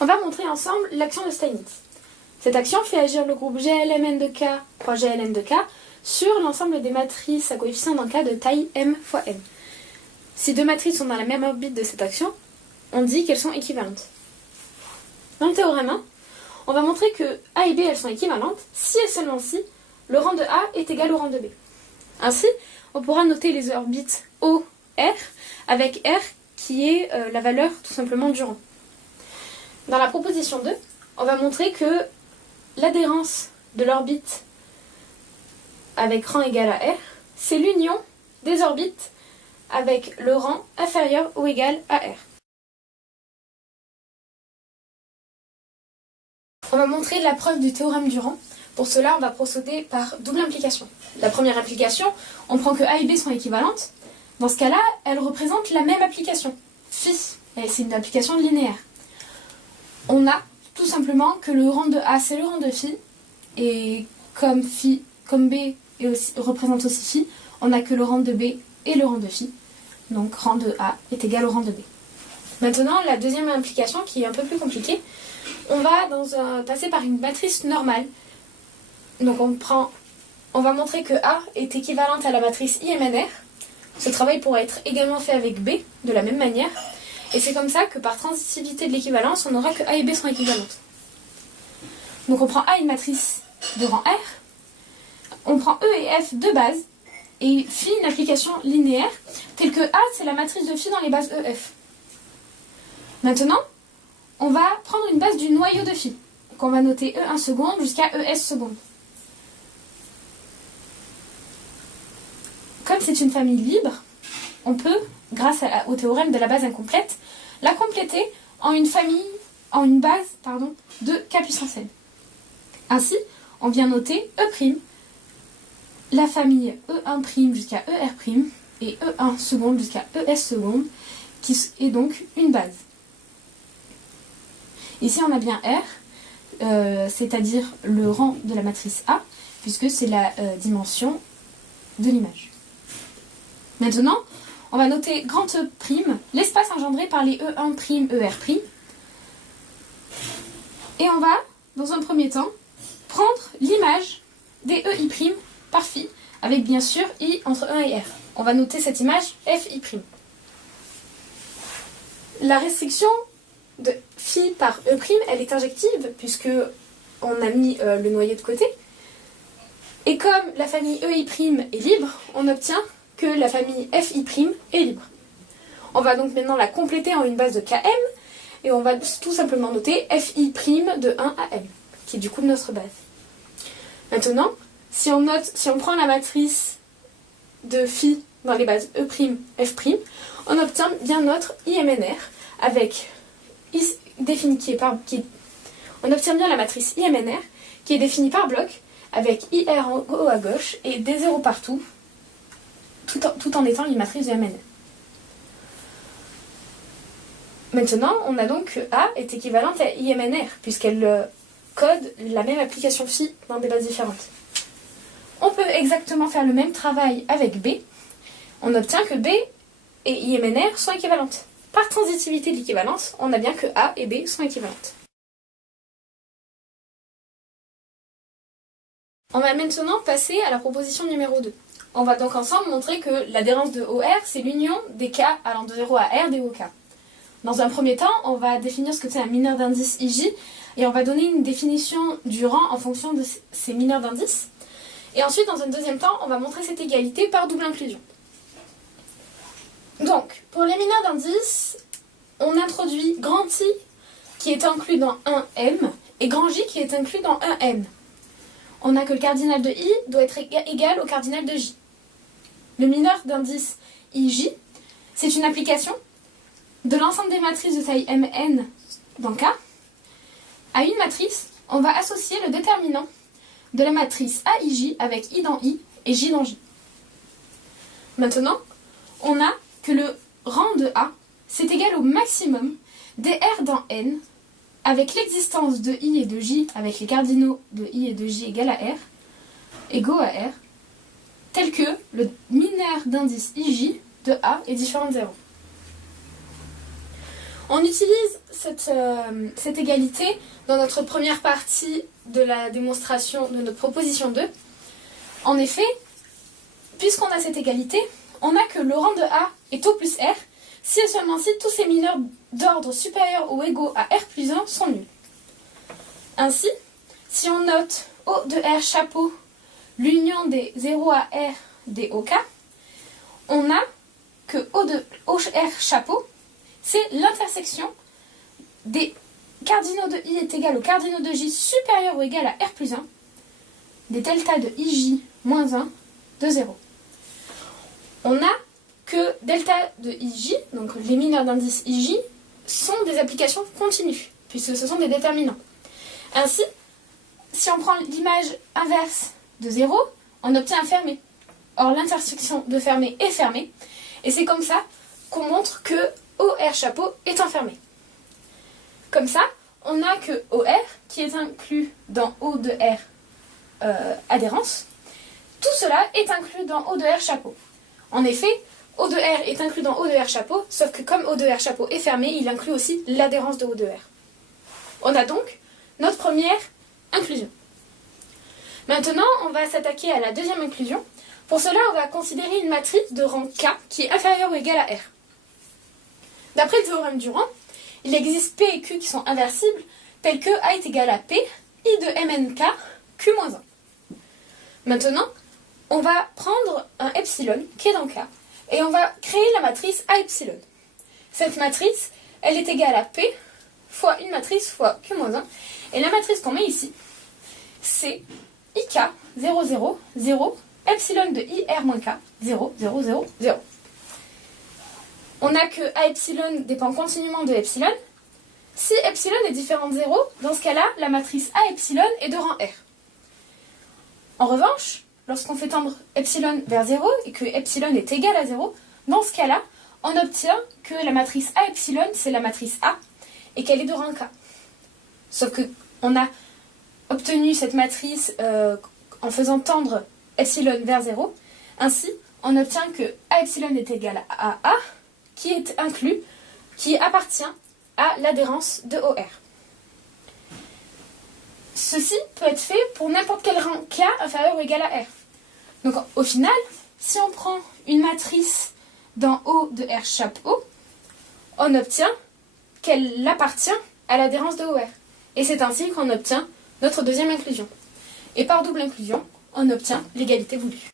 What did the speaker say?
On va montrer ensemble l'action de Steinitz. Cette action fait agir le groupe GLMN de K fois GLN de K sur l'ensemble des matrices à coefficient dans K de taille m fois n. Si deux matrices sont dans la même orbite de cette action, on dit qu'elles sont équivalentes. Dans le théorème 1, on va montrer que A et B elles sont équivalentes si et seulement si le rang de A est égal au rang de B. Ainsi, on pourra noter les orbites O, R, avec R qui est la valeur tout simplement du rang. Dans la proposition 2, on va montrer que l'adhérence de l'orbite avec rang égal à R, c'est l'union des orbites avec le rang inférieur ou égal à R. On va montrer la preuve du théorème du rang. Pour cela, on va procéder par double implication. La première implication, on prend que A et B sont équivalentes. Dans ce cas-là, elles représentent la même application, phi, et c'est une application linéaire. On a tout simplement que le rang de A, c'est le rang de phi, et comme B représente aussi phi, on a que le rang de B et le rang de phi. Donc rang de A est égal au rang de B. Maintenant, la deuxième implication qui est un peu plus compliquée, on va passer par une matrice normale. Donc on va montrer que A est équivalente à la matrice IMNR. Ce travail pourra être également fait avec B de la même manière. Et c'est comme ça que par transitivité de l'équivalence, on aura que A et B sont équivalentes. Donc on prend A une matrice de rang R, on prend E et F deux bases, et phi une application linéaire, telle que A c'est la matrice de phi dans les bases EF. Maintenant, on va prendre une base du noyau de phi, qu'on va noter E1 seconde jusqu'à ES seconde. Comme c'est une famille libre, on peut, grâce au théorème de la base incomplète, la compléter en une base de K puissance n. Ainsi, on vient noter E', la famille E1' jusqu'à ER' et E1 seconde jusqu'à ES seconde, qui est donc une base. Ici, on a bien R, c'est-à-dire le rang de la matrice A, puisque c'est la dimension de l'image. Maintenant, on va noter grand E', l'espace engendré par les E1', ER'. Et on va, dans un premier temps, prendre l'image des EI' par phi, avec bien sûr I entre 1 et R. On va noter cette image FI'. La restriction de phi par E', elle est injective, puisque on a mis le noyau de côté. Et comme la famille EI' est libre, on obtient que la famille FI' est libre. On va donc maintenant la compléter en une base de Km, et on va tout simplement noter FI' de 1 à M, qui est du coup notre base. Maintenant, si on prend la matrice de phi dans les bases E', F', on obtient bien notre IMNR, avec on obtient bien la matrice IMNR, qui est définie par bloc, avec IR en haut à gauche et D0 partout, tout en étant une matrice de MN. Maintenant, on a donc que A est équivalente à IMNR, puisqu'elle code la même application phi dans des bases différentes. On peut exactement faire le même travail avec B. On obtient que B et IMNR sont équivalentes. Par transitivité de l'équivalence, on a bien que A et B sont équivalentes. On va maintenant passer à la proposition numéro 2. On va donc ensemble montrer que l'adhérence de OR, c'est l'union des K allant de 0 à R des OK. Dans un premier temps, on va définir ce que c'est un mineur d'indice IJ, et on va donner une définition du rang en fonction de ces mineurs d'indices. Et ensuite, dans un deuxième temps, on va montrer cette égalité par double inclusion. Donc, pour les mineurs d'indices, on introduit grand I qui est inclus dans 1M et grand J qui est inclus dans 1N. On a que le cardinal de I doit être égal au cardinal de J. Le mineur d'indice IJ, c'est une application de l'ensemble des matrices de taille Mn dans K. À une matrice, on va associer le déterminant de la matrice AIJ avec I dans I et J dans J. Maintenant, on a que le rang de A, c'est égal au maximum des R dans N, avec l'existence de I et de J, avec les cardinaux de I et de J égale à R, égaux à R, tel que le mineur d'indice IJ de A est différent de 0. On utilise cette égalité dans notre première partie de la démonstration de notre proposition 2. En effet, puisqu'on a cette égalité, on a que le rang de A est O plus R si et seulement si tous ces mineurs d'ordre supérieur ou égaux à R plus 1 sont nuls. Ainsi, si on note O de R chapeau l'union des 0 à R des OK, on a que O de R chapeau, c'est l'intersection des cardinaux de I est égal au cardinaux de J supérieur ou égal à R plus 1, des delta de IJ moins 1 de 0. On a que delta de IJ, donc les mineurs d'indice IJ, sont des applications continues, puisque ce sont des déterminants. Ainsi, si on prend l'image inverse de 0, on obtient un fermé. Or, l'intersection de fermé est fermée, et c'est comme ça qu'on montre que OR chapeau est enfermé. Comme ça, on a que OR qui est inclus dans O de R adhérence. Tout cela est inclus dans O de R chapeau. En effet, O de R est inclus dans O de R chapeau, sauf que comme O de R chapeau est fermé, il inclut aussi l'adhérence de O de R. On a donc notre première inclusion. Maintenant, on va s'attaquer à la deuxième inclusion. Pour cela, on va considérer une matrice de rang K qui est inférieure ou égale à R. D'après le théorème du rang, il existe P et Q qui sont inversibles, tels que A est égal à P, I de MNK, Q-1. Maintenant, on va prendre un epsilon qui est dans K, et on va créer la matrice A epsilon. Cette matrice, elle est égale à P fois une matrice fois Q-1, et la matrice qu'on met ici, c'est IK 0, 0, 0, epsilon de IR-K, 0, 0, 0, 0. On a que A epsilon dépend continuellement de epsilon. Si epsilon est différent de 0, dans ce cas-là, la matrice A epsilon est de rang R. En revanche, lorsqu'on fait tendre epsilon vers 0 et que epsilon est égal à 0, dans ce cas-là, on obtient que la matrice A epsilon, c'est la matrice A, et qu'elle est de rang K. Sauf qu'on a obtenu cette matrice en faisant tendre epsilon vers 0. Ainsi, on obtient que A epsilon est égal à A, qui est inclus, qui appartient à l'adhérence de OR. Ceci peut être fait pour n'importe quel rang K inférieur ou égal à R. Donc au final, si on prend une matrice dans O de R chapeau, on obtient qu'elle appartient à l'adhérence de OR. Et c'est ainsi qu'on obtient notre deuxième inclusion. Et par double inclusion, on obtient l'égalité voulue.